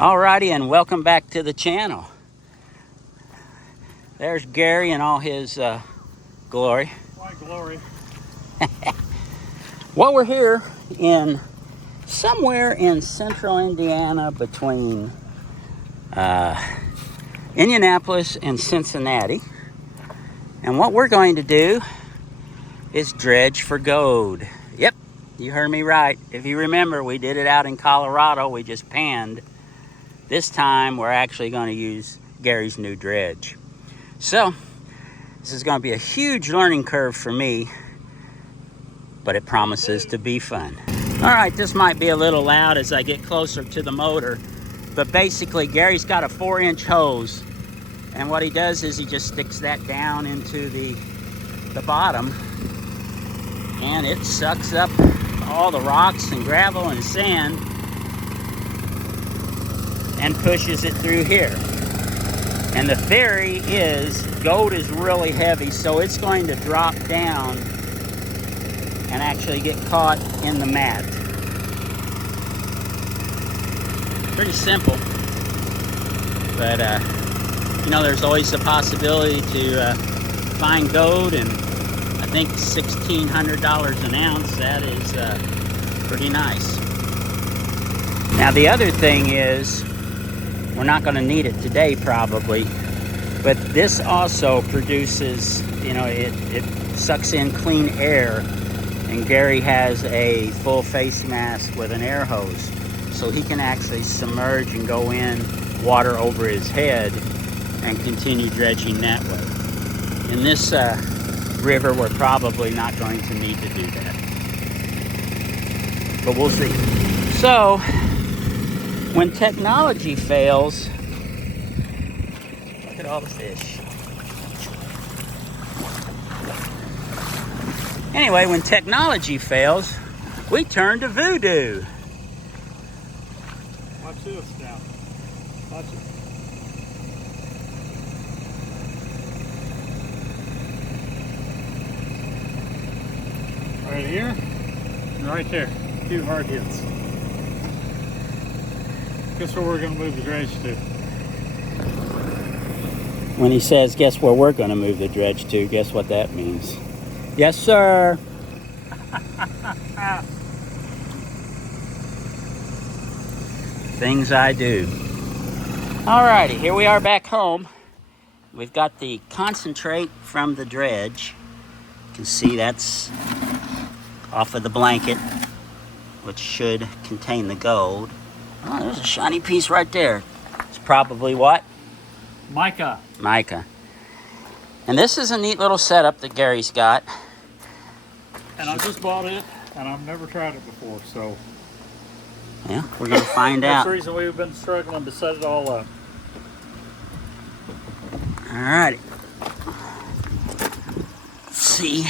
Alrighty, and welcome back to the channel. There's Gary in all his glory. Why glory? Well, we're here in somewhere in central Indiana between Indianapolis and Cincinnati. And what we're going to do is dredge for gold. Yep, you heard me right. If you remember, we did it out in Colorado. We just panned. This time, we're actually going to use Gary's new dredge. So, this is going to be a huge learning curve for me, but it promises to be fun. All right, this might be a little loud as I get closer to the motor, but basically, Gary's got a 4-inch hose, and what he does is he just sticks that down into the bottom, and it sucks up all the rocks and gravel and sand and pushes it through here. And the theory is gold is really heavy, so it's going to drop down and actually get caught in the mat. Pretty simple, but you know, there's always the possibility to find gold, and I think $1,600 an ounce, that is pretty nice. Now the other thing is, we're not going to need it today probably, but this also produces, you know, it sucks in clean air, and Gary has a full face mask with an air hose, so he can actually submerge and go in water over his head and continue dredging that way. In this river, we're probably not going to need to do that, but we'll see. So, when technology fails, look at all the fish. Anyway, when technology fails, we turn to voodoo. Watch this now. Watch it. Right here and right there. 2 hard hits. Guess where we're going to move the dredge to? When he says, guess where we're going to move the dredge to, guess what that means? Yes, sir. Things I do. Alrighty, here we are back home. We've got the concentrate from the dredge. You can see that's off of the blanket, which should contain the gold. Oh, there's a shiny piece right there. It's probably what? Mica. Mica. And this is a neat little setup that Gary's got. And I just bought it, and I've never tried it before, so. Yeah, we're going to find That's out. the reason we've been struggling to set it all up. Alrighty. Let's see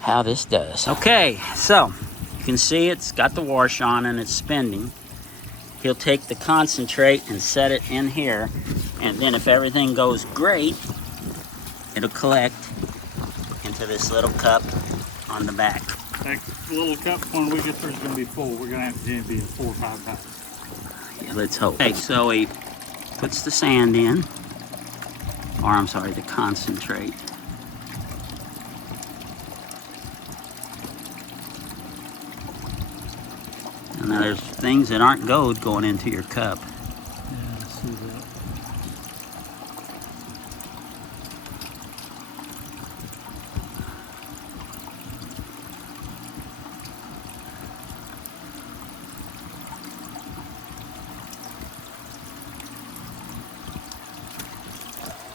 how this does. Okay, so you can see it's got the wash on and it's spinning. He'll take the concentrate and set it in here, and then if everything goes great, it'll collect into this little cup on the back. That little cup, when we get there, is going to be full. We're going to have to empty it 4 or 5 times. Yeah, let's hope. Okay, so he puts the sand in, or I'm sorry, the concentrate. And now there's things that aren't gold going into your cup. Yeah, I see that.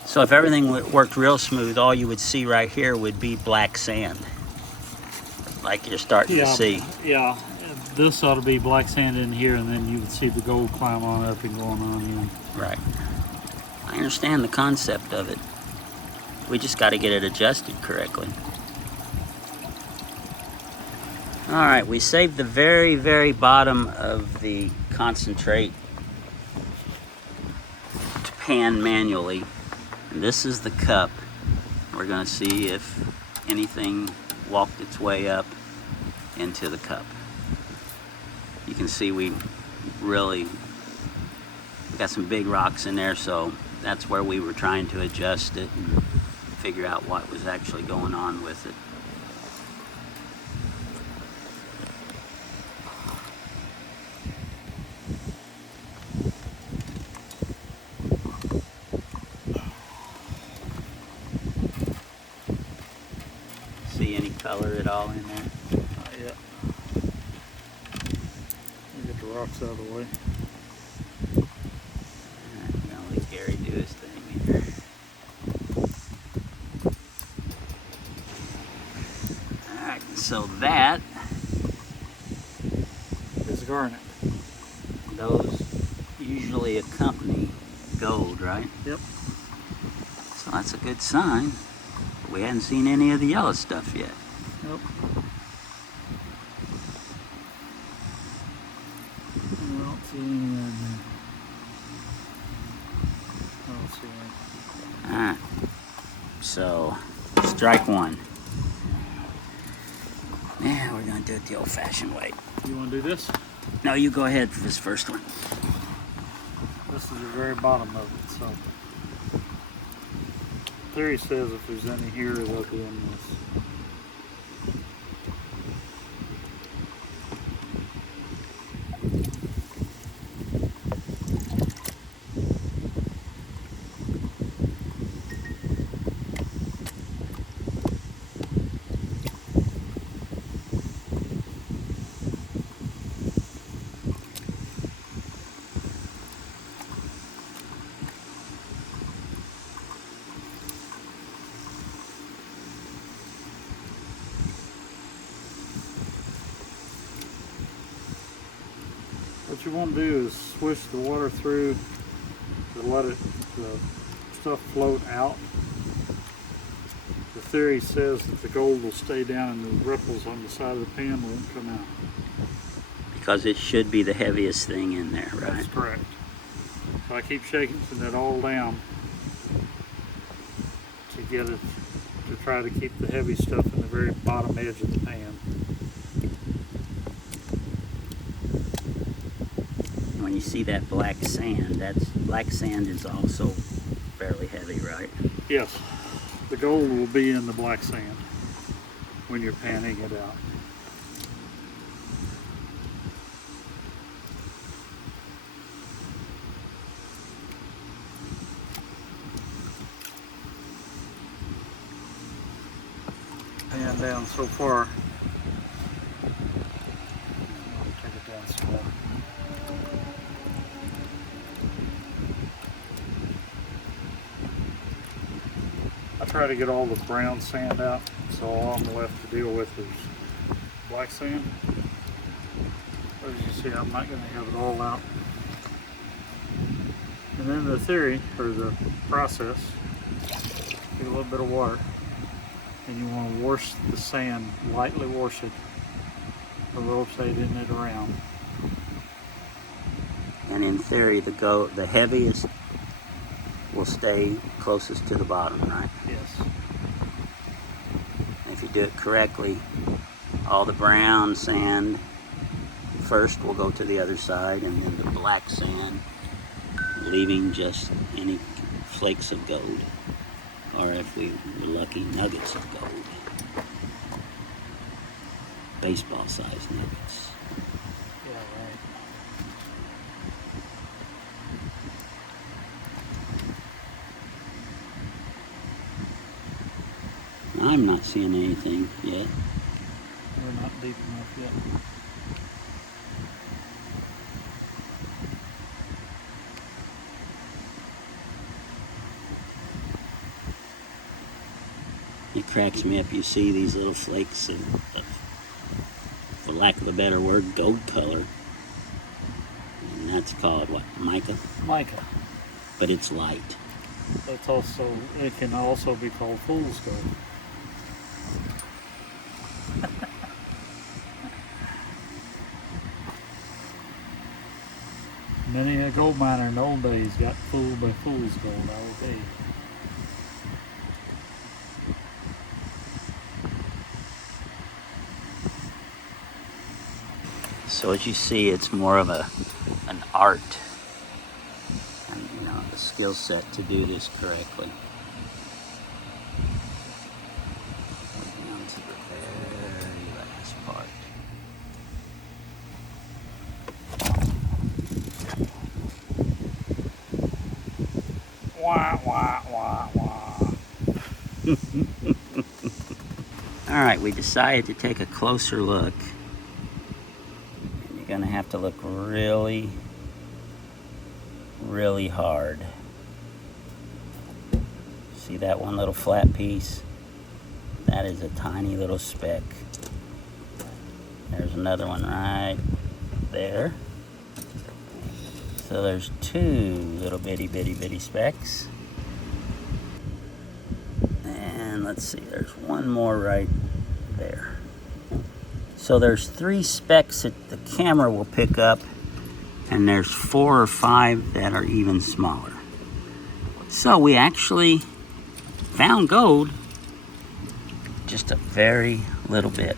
So if everything worked real smooth, all you would see right here would be black sand, like you're starting to see. Yeah, this ought to be black sand in here, and then you would see the gold climb on up and going on in. Right. I understand the concept of it. We just got to get it adjusted correctly. All right, we saved the very, very bottom of the concentrate to pan manually. And this is the cup. We're going to see if anything walked its way up into the cup. You can see we really got some big rocks in there, so that's where we were trying to adjust it and figure out what was actually going on with it. See any color at all in there? Not yet. Get the rocks out of the way. Now let Garry do his thing here. Alright, so that It's garnet. those usually accompany gold, right? Yep. So that's a good sign. We hadn't seen any of the yellow stuff yet. Nope. I don't see any in there. I don't see any. Alright. So, strike one. Yeah, we're gonna do it the old-fashioned way. You want to do this? No, you go ahead for this first one. This is the very bottom of it, so. Theory says if there's any here, they'll be in this. What you want to do is swish the water through to let the stuff float out. The theory says that the gold will stay down and the ripples on the side of the pan won't come out. Because it should be the heaviest thing in there, right? That's correct. So I keep shaking it all down to get it, to try to keep the heavy stuff in the very bottom edge of the pan. When you see that black sand, black sand is also fairly heavy, right? Yes, the gold will be in the black sand when you're panning it out. Pan down so far. Let me take it down some more. I try to get all the brown sand out, so all I'm left to deal with is black sand. As you see, I'm not going to have it all out. And then the theory, or the process, get a little bit of water, and you want to wash the sand, lightly wash it, or rotating it around. And in theory, the heaviest will stay closest to the bottom, right? Yes. And if you do it correctly, all the brown sand first will go to the other side, and then the black sand, leaving just any flakes of gold, or if we were lucky, nuggets of gold. Baseball-sized nuggets. Yeah, right. I'm not seeing anything yet. We're not deep enough yet. It cracks me up. You see these little flakes of, for lack of a better word, gold color. And that's called what? Mica? Mica. But it's light. That's also, it can also be called fool's gold. Many a gold miner in the old days got fooled by fool's gold, I will tell you. So as you see, it's more of an art skill set to do this correctly. Down to the very last part. Wah, wah, wah, wah. All right, we decided to take a closer look. And you're gonna have to look really, really hard. See that one little flat piece? That is a tiny little speck. There's another one right there. So there's two little bitty specks. And let's see, there's one more right there. So there's 3 specks that the camera will pick up, and there's 4 or 5 that are even smaller. So we actually found gold, just a very little bit.